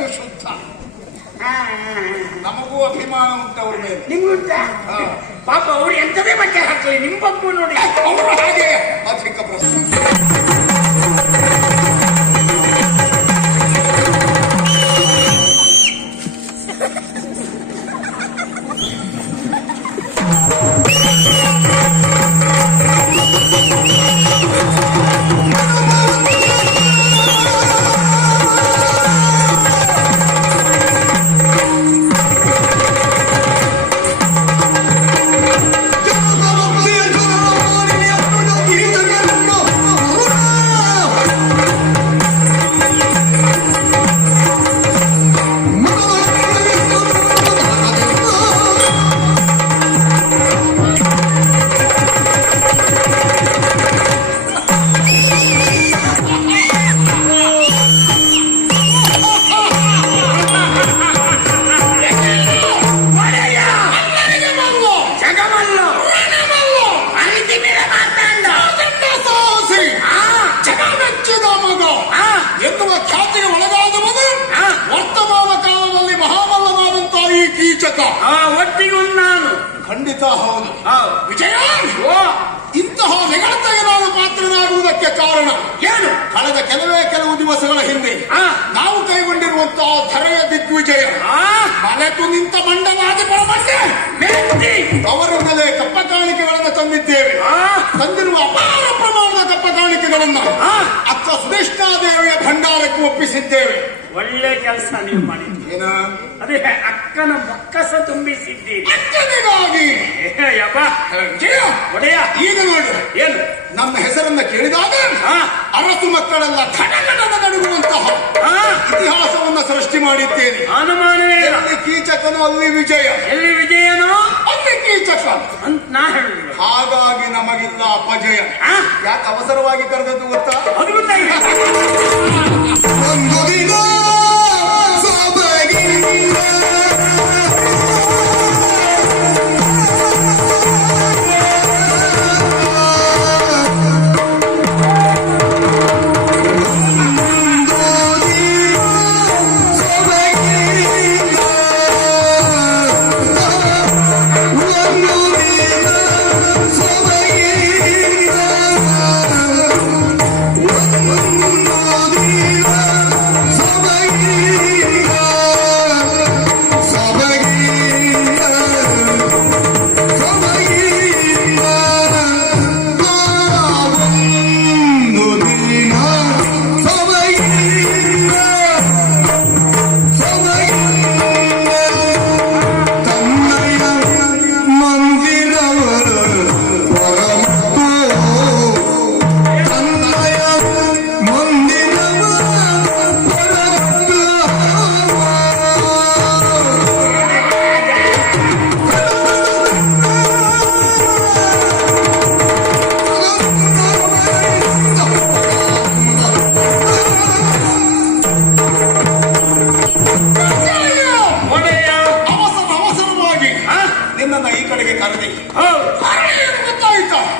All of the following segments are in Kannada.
ಎಷ್ಟು ಶುದ್ಧ. ನಮಗೂ ಅಭಿಮಾನ ಉಂಟು ಅವ್ರ ಮೇಲೆ. ನಿಮ್ಗುಂಟ ಪಾಪ ಅವ್ರು ಎಂತದೇ ಬಟ್ಟೆ ಹಾಕಲಿ ನಿಮ್ ಬಗ್ಗೆ ನೋಡಿ ಅವರು ಹಾಗೆ ಅಧಿಕ ಪ್ರಶ್ನೆ. ಒಟ್ಟಿಗೊಂದು ನಾನು ಖಂಡಿತ ಹೌದು. ವಿಜಯ, ಇಂತಹ ನೆಗಳತೆಗೆ ನಾನು ಪಾತ್ರನಾಗುವುದಕ್ಕೆ ಕಾರಣ ಏನು? ಕಳೆದ ಕೆಲವು ದಿವಸಗಳ ಹಿಂದೆ ನಾವು ಕೈಗೊಂಡಿರುವಂತಹ ಧರೆಯ ದಿಗ್ವಿಜಯ ಮಲೆತು ನಿಂತ ಮಂಡನಾದಿ ಪರಮಂಡೆ ಅವರ ಮೇಲೆ ಕಪ್ಪ ಕಾಣಿಕೆಗಳನ್ನು ತಂದಿದ್ದೇವೆ. ತಂದಿರುವ ಅಪಾರ ಪ್ರಮಾಣದ ಕಪ್ಪ ಕಾಣಿಕೆಗಳನ್ನು ಅಕ್ಕ ಸುದೇಶ್ನಾದೇವಿಯ ಭಂಡಾರಕ್ಕೆ ಒಪ್ಪಿಸಿದ್ದೇವೆ. ಒಳ್ಳೆ ಕೆಲಸ ನೀವು ಮಾಡಿದ್ದೀರಿ. ಅದೇ ಅಕ್ಕನ ಬೊಕ್ಕಸ ತುಂಬಿಸಿದ್ದೀರಿ. ಅಕ್ಕನಿಗಾಗಿ ಒಡೆಯ ಈಗ ನೋಡು, ಏನು ನಮ್ಮ ಹೆಸರನ್ನ ಕೇಳಿದಾಗ ಅರಸು ಮಕ್ಕಳೆಲ್ಲ ಘನಘನದ ನಡುಗುವಂತಹ ಇತಿಹಾಸವನ್ನ ಸೃಷ್ಟಿ ಮಾಡಿದ್ದೇನೆ. ಅನುಮಾನವೇ ಎಲ್ಲಿ ಕೀಚಕನು ಅಲ್ಲಿ ವಿಜಯ, ಎಲ್ಲಿ ವಿಜಯನೋ ಅಲ್ಲಿ ಕೀಚಕ ಅಂತ ನಾ ಹೇಳಿದ್ರು. ಹಾಗಾಗಿ ನಮಗಿಲ್ಲ ಅಪಜಯ. ಯಾಕೆ ಅವಸರವಾಗಿ ಕರೆದದ್ದು ಗೊತ್ತಾ? ಅದು ಗೊತ್ತಾಗಿದೆ. ಒಂದು ದಿನ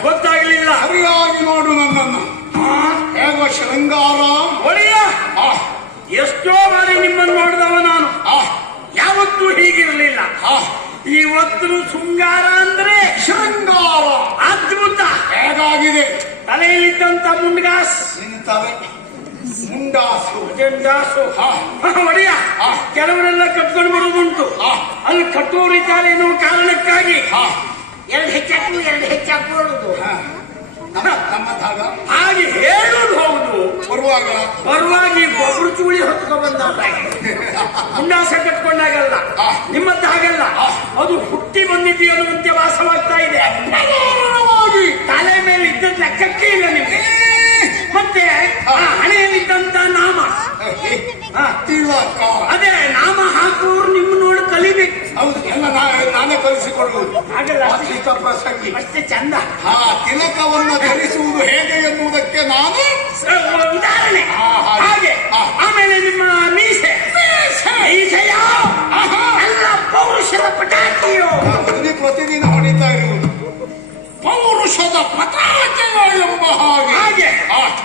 ಗೊತ್ತಾಗಲಿಲ್ಲ. ಸರಿಯಾಗಿ ನೋಡು ನನ್ನನ್ನು. ಹೇಗೋ ಶೃಂಗಾರ. ಒಡೆಯ, ಎಷ್ಟೋ ಬಾರಿ ನಿಮ್ಮನ್ನು ನೋಡಿದವ ನಾನು. ಯಾವತ್ತೂ ಹೀಗಿರಲಿಲ್ಲ. ಇವತ್ತು ಶೃಂಗಾರ ಅಂದ್ರೆ ಶೃಂಗಾರ ಅದ್ಭುತ. ಹೇಗಾಗಿದೆ? ತಲೆಯಲ್ಲಿದ್ದಂತ ಮುಂಡಾಸ್ ನಿಂತವೆ ಮುಂಡಾಸು ಜಂಡಾಸು. ಒಡೆಯ, ಕೆಲವರೆಲ್ಲ ಕಟ್ಕೊಂಡು ಬರೋದುಂಟು. ಅಲ್ಲಿ ಕಟ್ಟೋರಿದ್ದಾರೆ ಎನ್ನುವ ಕಾರಣಕ್ಕಾಗಿ ಎರಡು ಹೆಚ್ಚಾಕು ಹೇಳುದು. ಹಾಗೆ ಹೇಳುದು ಹೌದು. ಬರುವಾಗ ಗೊಬ್ಬರ ಚೂಳಿ ಹೊತ್ಕೊಂಡ್ ಬಂದಾಗ ಮುಂಡಾಸ ಕಟ್ಕೊಂಡಾಗಲ್ಲ. ನಿಮ್ಮತ್ತ ಹಾಗಲ್ಲ, ಅದು ಹುಟ್ಟಿ ಬಂದಿದ್ದೀವಿ ಅನ್ನುವಂತೆ ವಾಸವಾಗ್ತಾ ಇದೆ. ತಲೆ ಮೇಲೆ ಇದ್ದದ್ದು ಲೆಕ್ಕಕ್ಕೆ ಇಲ್ಲ ನಿಮ್ಗೆ. ಮತ್ತೆ ಹಣೆಯಲ್ಲಿದ್ದಂತ ನಾಮ, ಅದೇ ನಾಮ ಹಾಕುವವರು ನಿಮ್ಮ ನೋಡಿ ಕಲಿಬೇಕು. ಹೌದು, ಎಲ್ಲ ನಾನೇ ಕಲಿಸಿಕೊಳ್ಳುವುದು. ಹಾಗಲ್ಲ ಪ್ರಸಂಗಿ ಅಷ್ಟೇ ಚಂದ. ತಿಲಕವನ್ನು ಧರಿಸುವುದು ಹೇಗೆ ಎನ್ನುವುದಕ್ಕೆ ನಾನು ಉದಾಹರಣೆ. ಹಾಗೆ ಆಮೇಲೆ ನಿಮ್ಮ ಮೀಸೆ ಮೀಸೆಯ ಎಲ್ಲ ಪೌರುಷದ ಪಟಾಕಿಯೋ ಪ್ರತಿದಿನ ಹೊಡಿತಾ ಇರುವುದು. ಪೌರುಷದ ಪಟಾಕಿಯೋ ಎಂಬ ಹಾಗೆ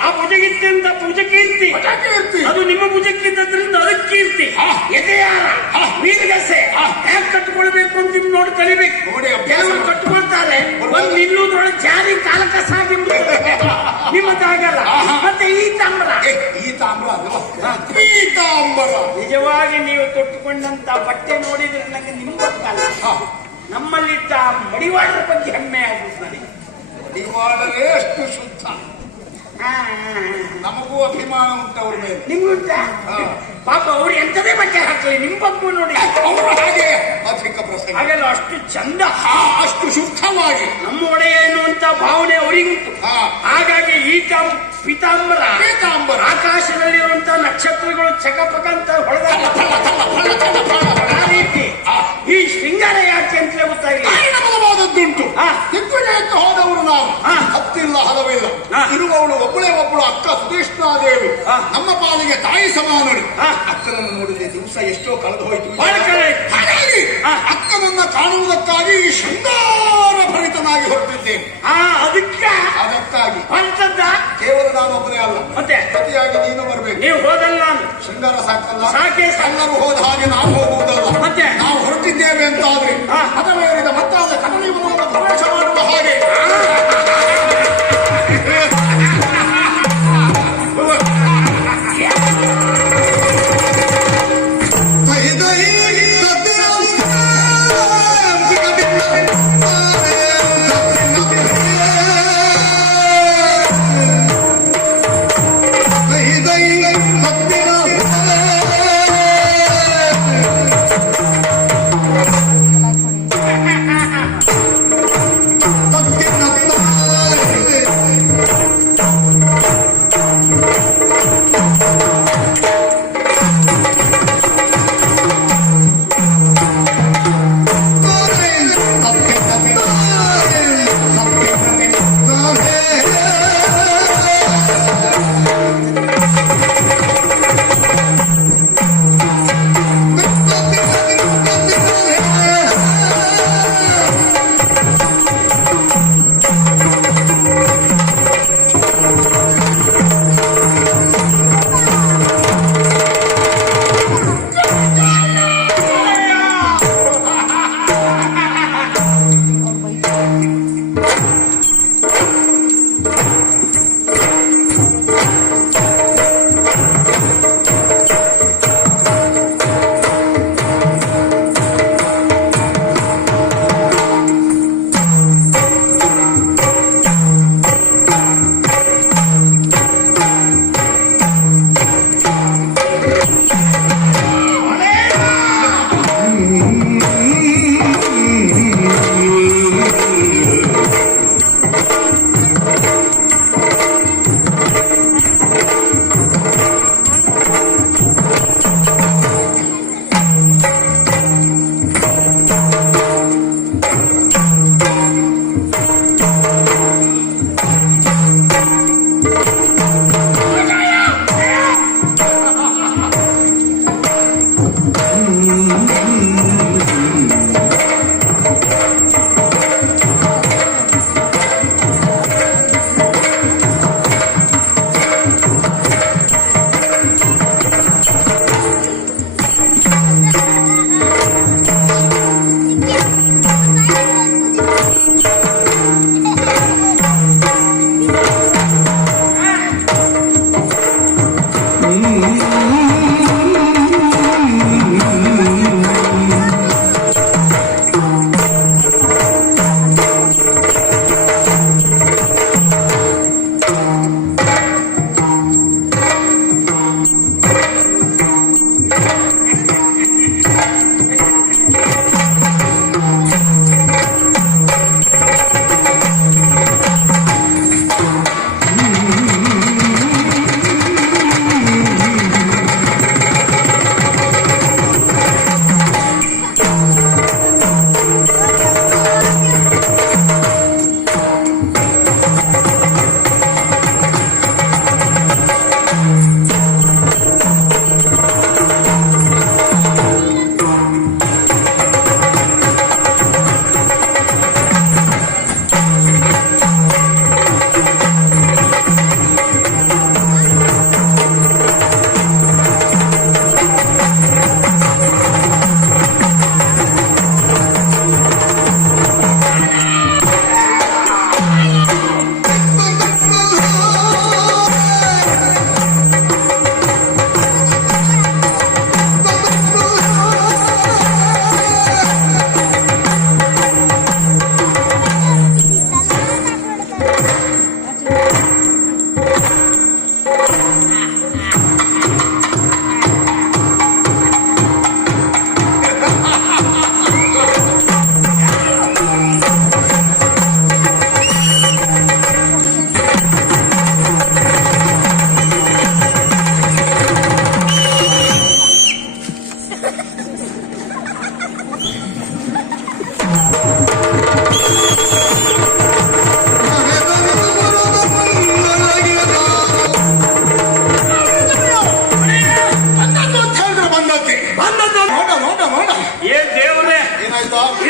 ಆ ಭುಜಗಿತ್ತಂತ ಭುಜಕೀರ್ತಿ ಅದು ನಿಮ್ಮ ಭುಜಕ್ಕಿದ್ದರಿಂದ ಅದಕ್ಕೆ ಕೀರ್ತಿ ಎದೆಯಾರ ವೀರಗಸೆ ಹೇಗೆ ಕಟ್ಕೊಳ್ಬೇಕು ಅಂತ ನಿಮ್ ನೋಡಿ ಕಲಿಬೇಕು. ನೋಡಿ ಅಭ್ಯಾಸ ಕೆಲವರು ಕಟ್ಕೊಳ್ತಾರೆ ಒಂದ್ ನಿಲ್ಲುದ್ರೊಳಗೆ ಜಾರಿ ಕಾಲಕಸಾಗಿ ನಿಮ್ಮದಾಗಲ್ಲ. ಮತ್ತೆ ಈ ತಾಮ್ರ ಈ ತಾಮ್ರ ಅಲ್ವಾ ಪೀತಾಂಬರ. ನಿಜವಾಗಿ ನೀವು ತೊಟ್ಟುಕೊಂಡಂತ ಬಟ್ಟೆ ನೋಡಿದ್ರೆ ನನಗೆ ನಿಮ್ ಗೊತ್ತಲ್ಲ, ನಮ್ಮಲ್ಲಿದ್ದ ಮಡಿವಾಳರ ಬಗ್ಗೆ ಹೆಮ್ಮೆ ಆಗುತ್ತೆ ನನಗೆ. ಮಡಿವಾಳರೇ ಅಷ್ಟು ಶುದ್ಧ, ನಮಗೂ ಅಭಿಮಾನ ಉಂಟು ಅವ್ರ ಮೇಲೆ. ನಿಮ್ಗುಂಟ ಪಾಪ ಅವ್ರು ಎಂತದೇ ಬಟ್ಟೆ ಹಾಕ್ಲಿ ನಿಮ್ ಬಗ್ಗೆ ನೋಡಿ ಅವರು ಹಾಗೆ ಅಧಿಕ ಪ್ರಸಂಗ ಹಾಗೆಲ್ಲ ಅಷ್ಟು ಚಂದ ಅಷ್ಟು ಶುದ್ಧವಾಗಿ ನಮ್ಮ ಒಡೆಯ ಎನ್ನುವಂತ ಭಾವನೆ ಅವರಿಗುಂಟು. ಹಾಗಾಗಿ ಈ ಪೀತಾಂಬರ ಪೀತಾಂಬರ ಆಕಾಶದಲ್ಲಿರುವಂತ ನಕ್ಷತ್ರಗಳು ಚಕಪಕ ಅಂತ ಹೊಳೆದಾಗ ಆ ರೀತಿ ಈ ಶೃಂಗಾರ ಯಾಕೆ ಅಂತಲೇ ಗೊತ್ತಾಗಲಿ. ಬಲವಾದದ್ದುಂಟು. ದಿಗ್ವಿಜಯಕ್ಕೆ ಹೋದವರು ನಾವು ಹತ್ತಿಲ್ಲ ಹಲವಿಲ್ಲ. ಇರುವವಳು ಒಬ್ಬಳೇ ಒಬ್ಬಳು ಅಕ್ಕ ಸುದೇಶ್ನಾದೇವಿ, ನಮ್ಮ ಪಾಲಿಗೆ ತಾಯಿ ಸಮಾನಳು. ಅಕ್ಕನನ್ನು ನೋಡಿದ್ರೆ ದಿವಸ ಎಷ್ಟೋ ಕಳೆದು ಹೋಯಿತು. ಹಾಗಾಗಿ ಅಕ್ಕನನ್ನ ಕಾಣುವುದಕ್ಕಾಗಿ ಈ ಶೃಂಗಾರ ಭರಿತನಾಗಿ ಹೊರಟಿದ್ದೇನೆ. ಅದಕ್ಕಾಗಿ ಕೇವಲ ನಾನೊಬ್ಬನೇ ಅಲ್ಲ, ಮತ್ತೆ ಪ್ರತಿಯಾಗಿ ನೀನು ಬರಬೇಕು. ನೀವು ಹೋದಲ್ಲ ಶೃಂಗಾರ ಸಾಕಲ್ಲ, ಸಾಕೆ ಎಲ್ಲರೂ ಹೋದ ಹಾಗೆ ನಾವು ಹೋಗುವುದಲ್ಲ. ಮತ್ತೆ ನಾವು ಹೊರಟಿದ್ದೇವೆ ಅಂತಾದ್ರೆ ಹದವೇರಿದ ಮತ್ತಾದ ಕದಲಿ ಪ್ರವೇಶ ಮಾಡುವ ಹಾಗೆ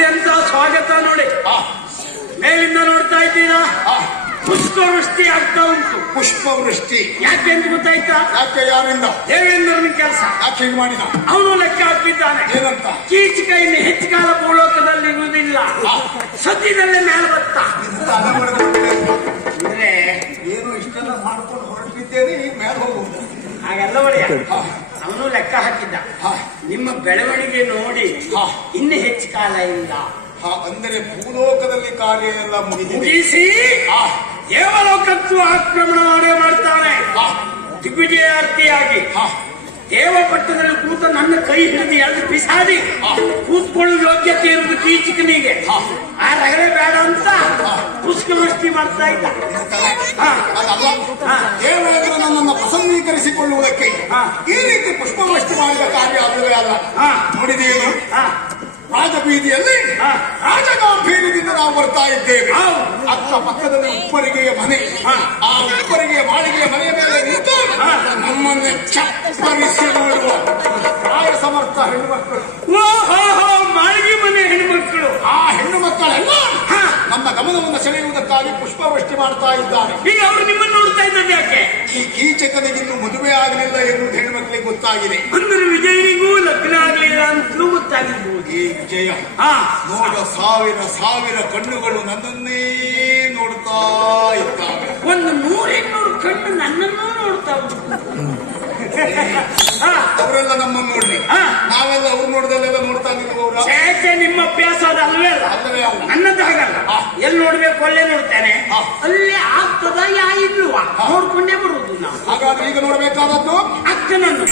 ಎಂತ ಸ್ವಾಗತ ನೋಡಿ. ಆ, ಮೇಲಿಂದ ನೋಡ್ತಾ ಇದ್ದೀರಾ, ಆ, ಪುಷ್ಪವೃಷ್ಟಿ ಆಗ್ತಾ ಉಂಟು. ಪುಷ್ಪವೃಷ್ಟಿ ಯಾಕೆ ಅಂತ ಗೊತ್ತಾಯ್ತಾ? ಯಾಕೆ ಯಾರಿಂದ ದೇವೇಂದ್ರನ ಕೆಲಸ. ಯಾಕೆ ಹೀಗೆ ಮಾಡಿದ? ಅವನು ಲೆಕ್ಕ ಹಾಕಿದ್ದಾನೆ. ಏನಂತ? ಕೀಚಕೈನ ಹೆಚ್ಚು ಕಾಲ ಭೂಲೋಕದಲ್ಲಿ ಇರುವುದಿಲ್ಲ, ಸದ್ಯದಲ್ಲೇ ಮೇಲೆ ಬತ್ತ. ಇಂಥ ಅಲೆಮರೆಗಳು ಅಂದ್ರೆ ಏನು ಇಷ್ಟೆಲ್ಲ ಮಾಡ್ಕೊಂಡು ಹೊರಟಿದ್ದೇನೆ, ಈಗ ಮೇಲೆ ಹೋಗುವುದು. ಹಾಗೆಲ್ಲ ಒಳ್ಳೆಯ ಅವನು ಲೆಕ್ಕ ಹಾಕಿದ್ದ. ನಿಮ್ಮ ಬೆಳವಣಿಗೆ ನೋಡಿ ಇನ್ನು ಹೆಚ್ಚು ಕಾಲ ಇಲ್ಲ. ಅಂದರೆ ಭೂಲೋಕದಲ್ಲಿ ಕಾರ್ಯ ಎಲ್ಲ ಮುಗಿಸಿ ದೇವಲೋಕಕ್ಕೂ ಆಕ್ರಮಣ ಮಾಡ್ತಾನೆ. ದಿಗ್ವಿಜಯಾರ್ಥಿಯಾಗಿ ದೇವಪಟ್ಟಣದಲ್ಲಿ ಕೂತ ನನ್ನ ಕೈ ಹಿಡಿದು ಎಳೆದು ಬಿಸಾಡಿ ಕೂತ್ಕೊಳ್ಳೋ ಯೋಗ್ಯತೆ ಇರುವುದು ಕೀಚಕನಿಗೆ. ಆ ರಗಳೆ ಬೇಡ ಅಂತ ಪುಷ್ಪವೃಷ್ಟಿ ಮಾಡ್ತಾ ಇದ್ದ. ಅದಲ್ಲ, ದೇವೇಂದ್ರನನ್ನು ಪ್ರಸನ್ನೀಕರಿಸಿಕೊಳ್ಳುವುದಕ್ಕೆ ಈ ರೀತಿ ಪುಷ್ಪವೃಷ್ಟಿ ಮಾಡಿದ ಕಾರ್ಯ ಅಲ್ಲವೇ ಅಲ್ಲ. ನೋಡಿದೇನು? ರಾಜಬೀದಿಯಲ್ಲಿ ರಾಜಗಾಂಭೀರ್ಯದಿಂದ ನಾವು ಬರ್ತಾ ಇದ್ದೇವೆ. ಅಕ್ಕ ಪಕ್ಕದಲ್ಲಿ ಉಪ್ಪರಿಗೆಯ ಮನೆ, ಆ ಉಪ್ಪರಿಗೆಯ ಮಾಳಿಗೆಯ ಮನೆಯ ಮೇಲೆ ನಿಂತು ನಮ್ಮನ್ನೇ ಚಪ್ಪರಿಸಿ ನೋಡುವ ಪ್ರಾಯ ಸಮರ್ಥ ಹೆಣ್ಣು ಮಕ್ಕಳು. ಮಾಳಿಗೆ ಮನೆ ಹೆಣ್ಣುಮಕ್ಕಳು. ಆ ಹೆಣ್ಣು ಮಕ್ಕಳೆಲ್ಲ ನಮ್ಮ ಗಮನವನ್ನು ಸೆಳೆಯುವುದಕ್ಕಾಗಿ ಪುಷ್ಪವೃಷ್ಟಿ ಮಾಡ್ತಾ ಇದ್ದಾರೆ. ಈಗ ಅವರು ನಿಮ್ಮನ್ನು ನೋಡ್ತಾ ಇದ್ದದ್ದು ಯಾಕೆ? ಈ ಕೀಚಕನಿಗಿನ್ನು ಮದುವೆ ಆಗಲಿಲ್ಲ ಎನ್ನುವುದು ಹೆಣ್ಣು ಮಕ್ಕಳಿಗೆ ಗೊತ್ತಾಗಿದೆ. ಅಂದ್ರೆ ವಿಜಯನಿಗೂ ಲಗ್ನ ಆಗಲಿಲ್ಲ ಅಂತಲೂ ಗೊತ್ತಾಗಿರ್ಬೋದು. ಈ ವಿಜಯ ನೋಡ ಸಾವಿರ ಸಾವಿರ ಕಣ್ಣುಗಳು ನನ್ನನ್ನೇ ನೋಡ್ತಾ ಇದ್ದಾವೆ. ಒಂದು 100-200 ಕಣ್ಣು ನನ್ನನ್ನೂ ನೋಡ್ತಾ ಅವರೆಲ್ಲ ನಮ್ಮನ್ನು ನೋಡ್ಲಿ, ನಾವೆಲ್ಲ ಅವ್ರು ನೋಡ್ದಲ್ಲೆಲ್ಲ ನೋಡ್ತಾ ನಿಂತವರ. ನಿಮ್ಮ ಅಭ್ಯಾಸ ಅದು ಅಲ್ವೇ ಅಲ್ಲ. ಅಲ್ಲವೇ ಅಲ್ಲ. ನನ್ನದು ಹಾಗಲ್ಲ. ಎಲ್ಲಿ ನೋಡ್ಬೇಕು ಅಲ್ಲೇ ನೋಡ್ತೇನೆ. ಅಲ್ಲೇ ಆಗ್ತದ ಯಾ ಇಲ್ವಾ ನೋಡ್ಕೊಂಡೇ ಬರುವುದು ನಾವು. ಹಾಗಾದ್ರೆ ಈಗ ನೋಡ್ಬೇಕಾದದ್ದು ಅಕ್ಕನನ್ನು.